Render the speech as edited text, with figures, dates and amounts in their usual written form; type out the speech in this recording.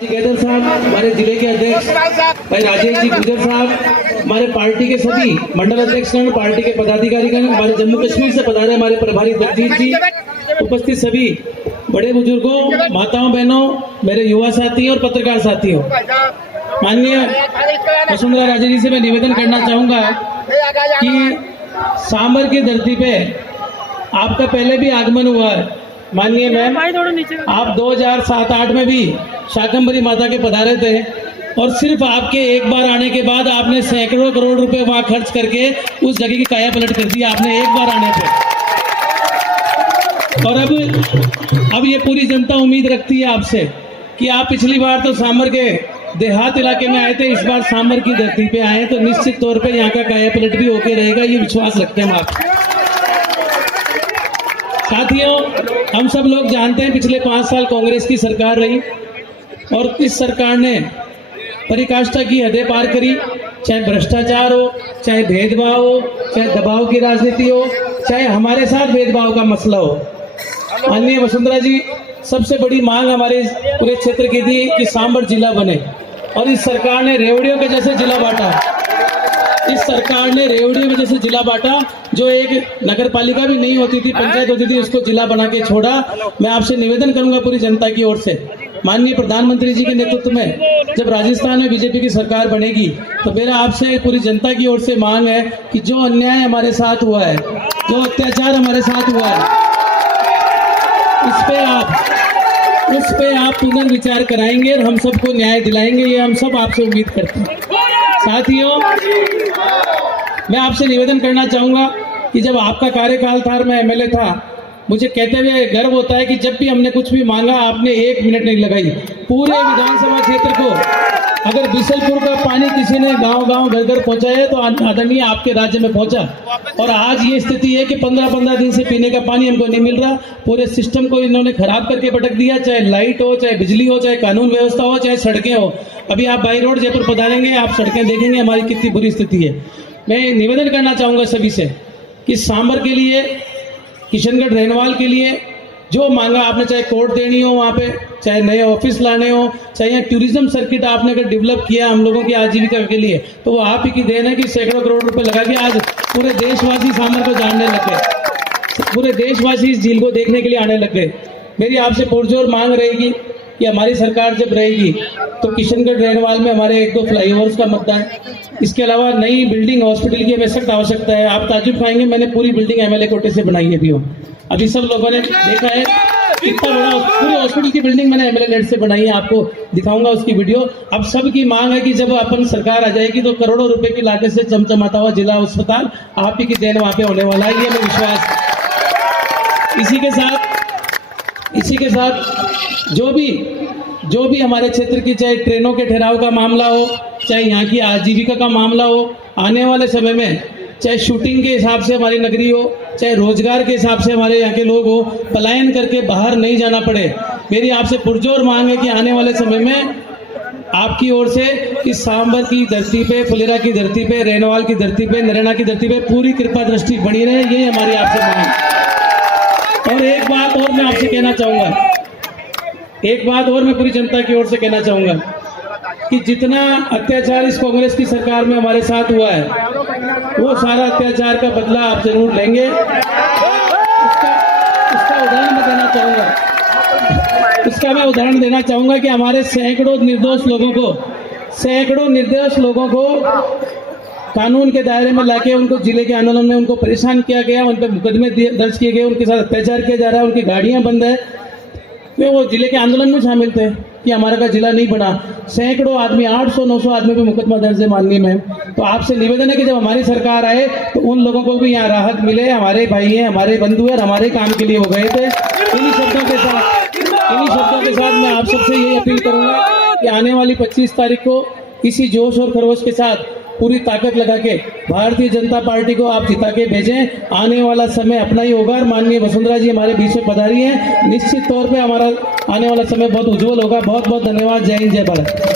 Gather साहब, हमारे जिले के अध्यक्ष भाई राजेश जी गुजर साहब, हमारे पार्टी के सभी मंडल अध्यक्षगण, पार्टी के पदाधिकारीगण, हमारे जम्मू कश्मीर से पधारे हमारे प्रभारी दलजीत जी, उपस्थित सभी बड़े बुजुर्गों, माताओं बहनों, मेरे युवा साथी और पत्रकार साथियों, माननीय वसुंधरा राजे जी से मैं निवेदन करना चाहूंगा कि सांबर की धरती पे आपका पहले भी आगमन हुआ है। माननीय मैम, आप 2007-8 में भी शाकंभरी माता के पधारे थे और सिर्फ आपके एक बार आने के बाद आपने सैकड़ों करोड़ रुपए वहां खर्च करके उस जगह की काया पलट कर दी आपने एक बार आने पे। और अब ये पूरी जनता उम्मीद रखती है आपसे कि आप पिछली बार तो सांबर के देहात इलाके में आए थे, इस बार सांबर की धरती पे आए तो निश्चित तौर पे यहाँ का काया पलट भी होके रहेगा, ये विश्वास रखते हैं आप। साथियों, हम सब लोग जानते हैं पिछले 5 साल कांग्रेस की सरकार रही और इस सरकार ने पराकाष्ठा की हदें पार करी, चाहे भ्रष्टाचार हो, चाहे भेदभाव हो, चाहे दबाव की राजनीति हो, चाहे हमारे साथ भेदभाव का मसला हो। माननीय वसुंधरा जी, सबसे बड़ी मांग हमारे पूरे क्षेत्र की थी कि सांबर जिला बने और इस सरकार ने रेवड़ियों के जैसे जिला बांटा। इस सरकार ने रेवड़ियों में जैसे जिला बांटा, जो एक नगर पालिका भी नहीं होती थी, पंचायत होती थी, उसको जिला बना के छोड़ा। मैं आपसे निवेदन करूंगा पूरी जनता की ओर से, माननीय प्रधानमंत्री जी के नेतृत्व में जब राजस्थान में बीजेपी की सरकार बनेगी तो मेरा आपसे पूरी जनता की ओर से मांग है कि जो अन्याय हमारे साथ हुआ है, जो अत्याचार हमारे साथ हुआ है, उस पे आप पुनर्विचार कराएंगे और हम सबको न्याय दिलाएंगे, ये हम सब आपसे उम्मीद करते हैं। साथियों, मैं आपसे निवेदन करना चाहूंगा कि जब आपका कार्यकाल था, मैं एमएलए था, मुझे कहते हुए गर्व होता है कि जब भी हमने कुछ भी मांगा आपने 1 मिनट नहीं लगाई। पूरे विधानसभा क्षेत्र को अगर बिसलपुर का पानी किसी ने गांव-गांव घर-घर पहुंचाया तो आदरणीय आपके राज्य में पहुंचा। और आज ये स्थिति है कि 15-15 दिन से पीने का पानी हमको नहीं मिल रहा। पूरे सिस्टम को इन्होंने खराब करके पटक दिया, चाहे लाइट हो, चाहे बिजली हो, चाहे कानून व्यवस्था हो, चाहे सड़कें हो। अभी आप बाई रोड जयपुर पधारेंगे, आप सड़कें देखेंगे हमारी कितनी बुरी स्थिति है। मैं निवेदन करना चाहूंगा सभी से कि सांबर के लिए, किशनगढ़ रेनवाल के लिए जो मांगा आपने, चाहे कोर्ट देनी हो वहाँ पे, चाहे नए ऑफिस लाने हो, चाहे यहाँ टूरिज्म सर्किट आपने अगर डेवलप किया हम लोगों की आजीविका के लिए, तो वो आप ही की देन है कि सैकड़ों करोड़ रुपए लगा के आज पूरे देशवासी सांबर को जानने लग गए, पूरे देशवासी इस झील को देखने के लिए आने लग गए। मेरी आपसे पुरजोर मांग रहेगी कि हमारी सरकार जब रहेगी तो किशनगढ़ रेनवाल में हमारे 1-2 फ्लाईओवर्स का मुद्दा है। इसके अलावा नई बिल्डिंग हॉस्पिटल की हमें सख्त आवश्यकता है। आप ताजुब खाएंगे, मैंने पूरी बिल्डिंग एमएलए कोटे से बनाई है। भी हो अभी सब लोगों ने देखा है कितना बड़ा पूरी हॉस्पिटल की बिल्डिंग मैंने एमएलए नेट से बनाई है, आपको दिखाऊंगा उसकी वीडियो। अब सबकी मांग है कि जब अपन सरकार आ जाएगी तो करोड़ों रुपए की लागत से चमचमाता हुआ जिला अस्पताल आप ही की देन वहां पे होने वाला है, ये मैं विश्वास। इसी के साथ जो भी हमारे क्षेत्र की, चाहे ट्रेनों के ठहराव का मामला हो, चाहे यहाँ की आजीविका का मामला हो, आने वाले समय में चाहे शूटिंग के हिसाब से हमारी नगरी हो, चाहे रोजगार के हिसाब से हमारे यहाँ के लोग हो, पलायन करके बाहर नहीं जाना पड़े। मेरी आपसे पुरजोर मांग है कि आने वाले समय में आपकी ओर से इस सांबर की धरती पे, फुलेरा की धरती पे, रेनवाल की धरती पे, नरेना की धरती पे पूरी कृपा दृष्टि बनी रहे, ये हमारी आपसे मांग। और एक बात और मैं आपसे कहना चाहूंगा, एक बात और मैं पूरी जनता की ओर से कहना चाहूंगा कि जितना अत्याचार इस कांग्रेस की सरकार में हमारे साथ हुआ है, वो सारा अत्याचार का बदला आप जरूर लेंगे। उसका मैं उदाहरण देना चाहूंगा कि हमारे सैकड़ों निर्दोष लोगों को कानून के दायरे में लाके उनको जिले के आंदोलन में उनको परेशान किया गया, उन पर मुकदमे दर्ज किए गए, उनके साथ अत्याचार किया जा रहा है, उनकी गाड़ियां बंद है। वे वो जिले के आंदोलन में शामिल थे कि हमारा का जिला नहीं बना। सैकड़ों आदमी, 800-900 आदमी पे मुकदमा दर्ज है माननीय मैम। तो आपसे निवेदन है कि जब हमारी सरकार आए तो उन लोगों को भी यहाँ राहत मिले। हमारे भाई हैं, हमारे बंधु हैं, हमारे काम के लिए वो गए थे। इन्हीं शब्दों के साथ मैं आप सबसे यही अपील करूंगा कि आने वाली 25 तारीख को इसी जोश और खरोश के साथ पूरी ताकत लगा के भारतीय जनता पार्टी को आप जिता के भेजें। आने वाला समय अपना ही होगा। माननीय वसुंधरा जी हमारे बीच में पधारी हैं, निश्चित तौर पे हमारा आने वाला समय बहुत उज्जवल होगा। बहुत बहुत धन्यवाद। जय हिंद, जय भारत।